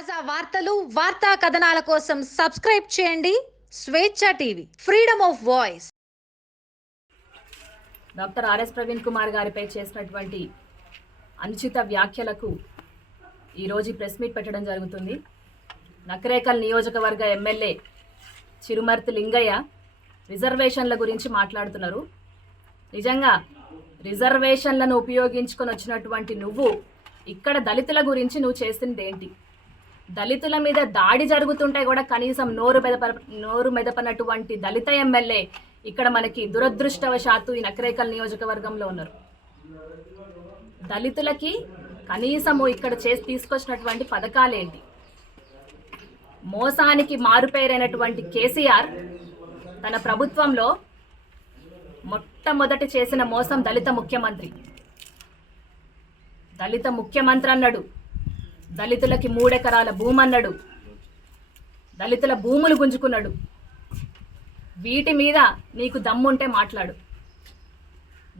తాజా వార్తలు వార్తా కథనాల కోసం సబ్స్క్రైబ్ చేయండి. Swecha TV freedom of voice. Doctor RS Praveen Kumar గారిపై చేసినటువంటి అనుచిత వ్యాఖ్యలకు ఈరోజు ప్రెస్ మీట్ పెట్టడం జరుగుతుంది. నకరేకల్ నియోజకవర్గ ఎమ్మెల్యే చిరుమర్తి లింగయ్య రిజర్వేషన్ల గురించి మాట్లాడుతున్నారు. నిజంగా రిజర్వేషన్లను ఉపయోగించుకొని వచ్చినటువంటి నువ్వు ఇక్కడ దళితుల గురించి నువ్వు చేసింది ఏంటి దళితుల మీద దాడి జరుగుతుంటే కూడా కనీసం నోరు మెదప నోరు మెదపనటువంటి దళిత ఎమ్మెల్యే ఇక్కడ మనకి దురదృష్టవశాత్తు ఈ నకరేకల్ నియోజకవర్గంలో ఉన్నారు. దళితులకి కనీసము ఇక్కడ చేసి తీసుకొచ్చినటువంటి పథకాలేంటి? మోసానికి మారుపేరైనటువంటి కేసీఆర్ తన ప్రభుత్వంలో మొట్టమొదటి చేసిన మోసం దళిత ముఖ్యమంత్రి. దళిత ముఖ్యమంత్రి అన్నాడు. దళితులకి మూడెకరాల భూమి అన్నాడు దళితుల భూములు గుంజుకున్నాడు. వీటి మీద నీకు దమ్ముంటే మాట్లాడు.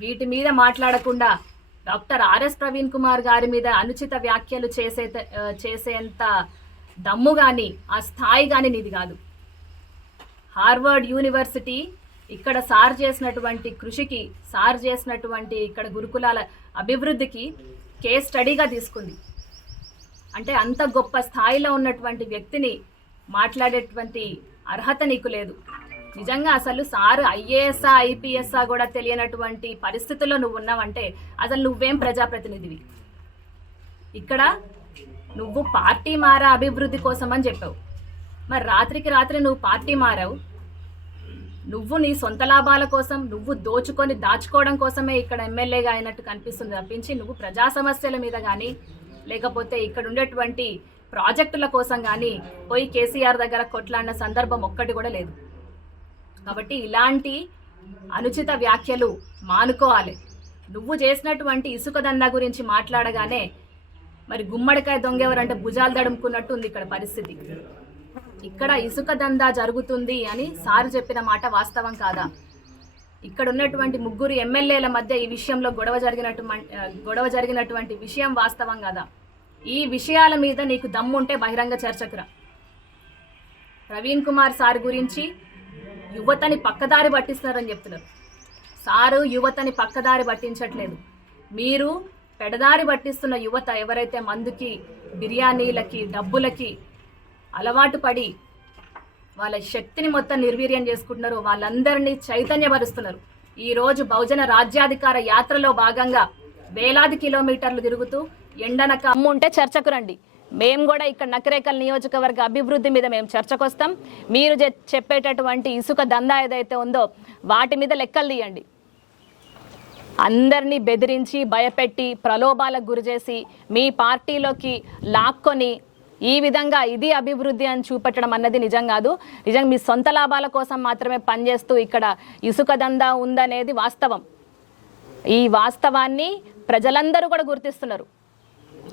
వీటి మీద మాట్లాడకుండా డాక్టర్ ఆర్ఎస్ ప్రవీణ్ కుమార్ గారి మీద అనుచిత వ్యాఖ్యలు చేసే చేసేంత దమ్ము కానీ ఆ స్థాయి కానీ నీది కాదు. హార్వర్డ్ యూనివర్సిటీ ఇక్కడ సార్ చేసినటువంటి కృషికి సార్ చేసినటువంటి ఇక్కడ గురుకులాల అభివృద్ధికి కేస్ స్టడీగా తీసుకుంది. అంటే అంత గొప్ప స్థాయిలో ఉన్నటువంటి వ్యక్తిని మాట్లాడేటువంటి అర్హత నీకు లేదు. నిజంగా అసలు సార్ ఐఏఎస్ఆ ఐపీఎస్ఆ కూడా తెలియనటువంటి పరిస్థితుల్లో నువ్వు ఉన్నావంటే అసలు నువ్వేం ప్రజాప్రతినిధివి? ఇక్కడ నువ్వు పార్టీ మారా అభివృద్ధి కోసం అని చెప్పావు. మరి రాత్రికి రాత్రి నువ్వు పార్టీ మారావు. నువ్వు నీ సొంత లాభాల కోసం నువ్వు దోచుకొని దాచుకోవడం కోసమే ఇక్కడ ఎమ్మెల్యేగా అయినట్టు కనిపిస్తుంది తప్పించి నువ్వు ప్రజా సమస్యల మీద కానీ లేకపోతే ఇక్కడ ఉండేటువంటి ప్రాజెక్టుల కోసం కానీ పోయి కేసీఆర్ దగ్గర కొట్లాడిన సందర్భం ఒక్కటి కూడా లేదు. కాబట్టి ఇలాంటి అనుచిత వ్యాఖ్యలు మానుకోవాలి. నువ్వు చేసినటువంటి ఇసుక దందా గురించి మాట్లాడగానే మరి గుమ్మడికాయ దొంగెవరంటే భుజాలు దడుముకున్నట్టు ఉంది ఇక్కడ పరిస్థితి. ఇక్కడ ఇసుక దందా జరుగుతుంది అని సారు చెప్పిన మాట వాస్తవం కాదా? ఇక్కడ ఉన్నటువంటి ముగ్గురు ఎమ్మెల్యేల మధ్య ఈ విషయంలో గొడవ జరిగినట్టు గొడవ జరిగినటువంటి విషయం వాస్తవం కదా? ఈ విషయాల మీద నీకు దమ్ముంటే బహిరంగ చర్చకురా. ప్రవీణ్ కుమార్ సార్ గురించి యువతని పక్కదారి పట్టిస్తున్నారని చెప్తున్నారు. సారు యువతని పక్కదారి పట్టించట్లేదు. మీరు పెడదారి పట్టిస్తున్న యువత ఎవరైతే మందుకి బిర్యానీలకి డబ్బులకి అలవాటు పడి వాళ్ళ శక్తిని మొత్తం నిర్వీర్యం చేసుకుంటున్నారు వాళ్ళందరినీ చైతన్యపరుస్తున్నారు. ఈ రోజు బహుజన రాజ్యాధికార యాత్రలో భాగంగా వేలాది కిలోమీటర్లు తిరుగుతూ ఎండనక అమ్ముంటే చర్చకు రండి. మేము కూడా ఇక్కడ నకరేకల్ నియోజకవర్గ అభివృద్ధి మీద మేము చర్చకు వస్తాం మీరు చెప్పేటటువంటి ఇసుక దందా ఏదైతే ఉందో వాటి మీద లెక్కలు తీయండి. అందరినీ బెదిరించి భయపెట్టి ప్రలోభాలకు గురిచేసి మీ పార్టీలోకి లాక్కొని ఈ విధంగా ఇది అభివృద్ధి అని చూపెట్టడం అన్నది నిజం కాదు. నిజంగా మీ సొంత లాభాల కోసం మాత్రమే పనిచేస్తూ ఇక్కడ ఇసుక దందా ఉందనేది వాస్తవం. ఈ వాస్తవాన్ని ప్రజలందరూ కూడా గుర్తిస్తున్నారు.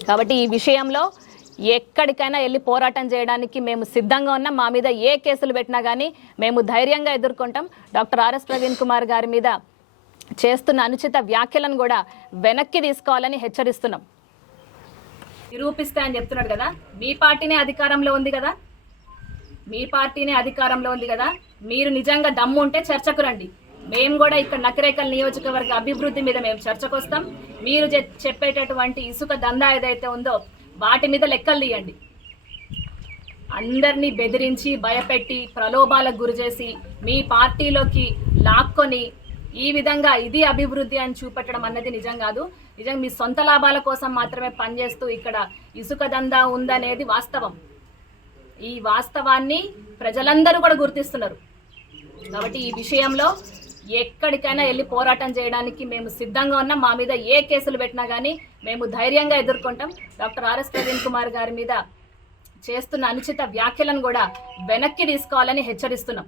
కాబట్టి ఈ విషయంలో ఎక్కడికైనా వెళ్ళి పోరాటం చేయడానికి మేము సిద్ధంగా ఉన్నాం. మా మీద ఏ కేసులు పెట్టినా కానీ మేము ధైర్యంగా ఎదుర్కొంటాం. డాక్టర్ ఆర్ఎస్ ప్రవీణ్ కుమార్ గారి మీద చేస్తున్న అనుచిత వ్యాఖ్యలను కూడా వెనక్కి తీసుకోవాలని హెచ్చరిస్తున్నాం. నిరూపిస్తా అని చెప్తున్నాడు కదా. మీ పార్టీనే అధికారంలో ఉంది కదా. మీ పార్టీనే అధికారంలో ఉంది కదా. మీరు నిజంగా దమ్ము ఉంటే చర్చకు రండి. మేము కూడా ఇక్కడ నకరేకల్ నియోజకవర్గ అభివృద్ధి మీద మేము చర్చకు వస్తాం మీరు చె- చెప్పేటటువంటి ఇసుక దందా ఏదైతే ఉందో వాటి మీద లెక్కలు తీయండి. అందరినీ బెదిరించి భయపెట్టి ప్రలోభాలకు గురిచేసి మీ పార్టీలోకి లాక్కొని ఈ విధంగా ఇది అభివృద్ధి అని చూపెట్టడం అన్నది నిజం కాదు. నిజంగా మీ సొంత లాభాల కోసం మాత్రమే పనిచేస్తూ ఇక్కడ ఇసుక దందా ఉందనేది వాస్తవం. ఈ వాస్తవాన్ని ప్రజలందరూ కూడా గుర్తిస్తున్నారు. కాబట్టి ఈ విషయంలో ఎక్కడికైనా వెళ్ళి పోరాటం చేయడానికి మేము సిద్ధంగా ఉన్నాం. మా మీద ఏ కేసులు పెట్టినా కానీ మేము ధైర్యంగా ఎదుర్కొంటాం. డాక్టర్ ఆర్ఎస్ ప్రవీణ్ కుమార్ గారి మీద చేస్తున్న అనుచిత వ్యాఖ్యలను కూడా వెనక్కి తీసుకోవాలని హెచ్చరిస్తున్నాం.